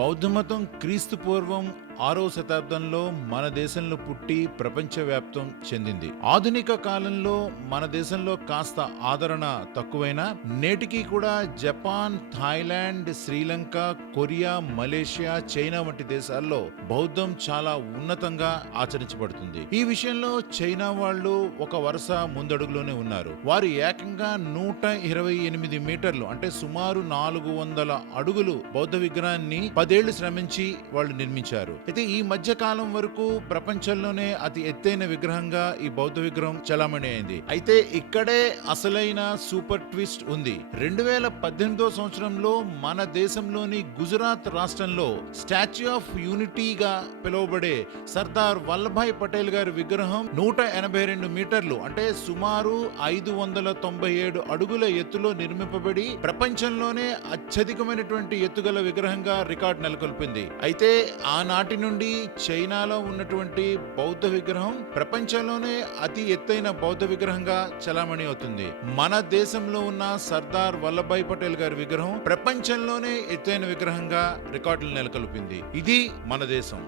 బౌద్ధమతం క్రీస్తు పూర్వం 6వ శతాబ్దంలో మన దేశంలో పుట్టి ప్రపంచవ్యాప్తం చెందింది. ఆధునిక కాలంలో మన దేశంలో కాస్త ఆదరణ తక్కువైనా నేటికి కూడా Japan, Thailand, Sri Lanka, Korea, Malaysia, China వంటి దేశాల్లో బౌద్ధం చాలా ఉన్నతంగా ఆచరించబడుతుంది. ఈ విషయంలో చైనా వాళ్ళు ఒక వరుస ముందడుగులోనే ఉన్నారు. వారు ఏకంగా 128 మీటర్లు అంటే సుమారు 400 అడుగులు బౌద్ధ విగ్రహాన్ని 10 ఏళ్లు శ్రమించి వాళ్ళు నిర్మించారు. అయితే ఈ మధ్య కాలం వరకు ప్రపంచంలోనే అతి ఎత్తైన విగ్రహంగా ఈ బౌద్ధ విగ్రహం చలామణి అయింది. అయితే ఇక్కడే అసలైన సూపర్ ట్విస్ట్ ఉంది. 2018వ సంవత్సరంలో మన దేశంలోని గుజరాత్ రాష్ట్రంలో స్టాచ్యూ ఆఫ్ యూనిటీగా పిలువబడే సర్దార్ వల్లభాయ్ పటేల్ గారి విగ్రహం 182 మీటర్లు అంటే సుమారు 597 అడుగుల ఎత్తులో నిర్మింపబడి ప్రపంచంలోనే అత్యధికమైనటువంటి ఎత్తుగల విగ్రహంగా రికార్డు నెలకొల్పింది. అయితే ఆనాటి నుండి చైనాలో ఉన్నటువంటి బౌద్ధ విగ్రహం ప్రపంచంలోనే అతి ఎత్తైన బౌద్ధ విగ్రహంగా చలామణి అవుతుంది. మన దేశంలో ఉన్న సర్దార్ వల్లభాయ్ పటేల్ గారి విగ్రహం ప్రపంచంలోనే ఎత్తైన విగ్రహంగా రికార్డులు నెలకొల్పింది. ఇది మన దేశం.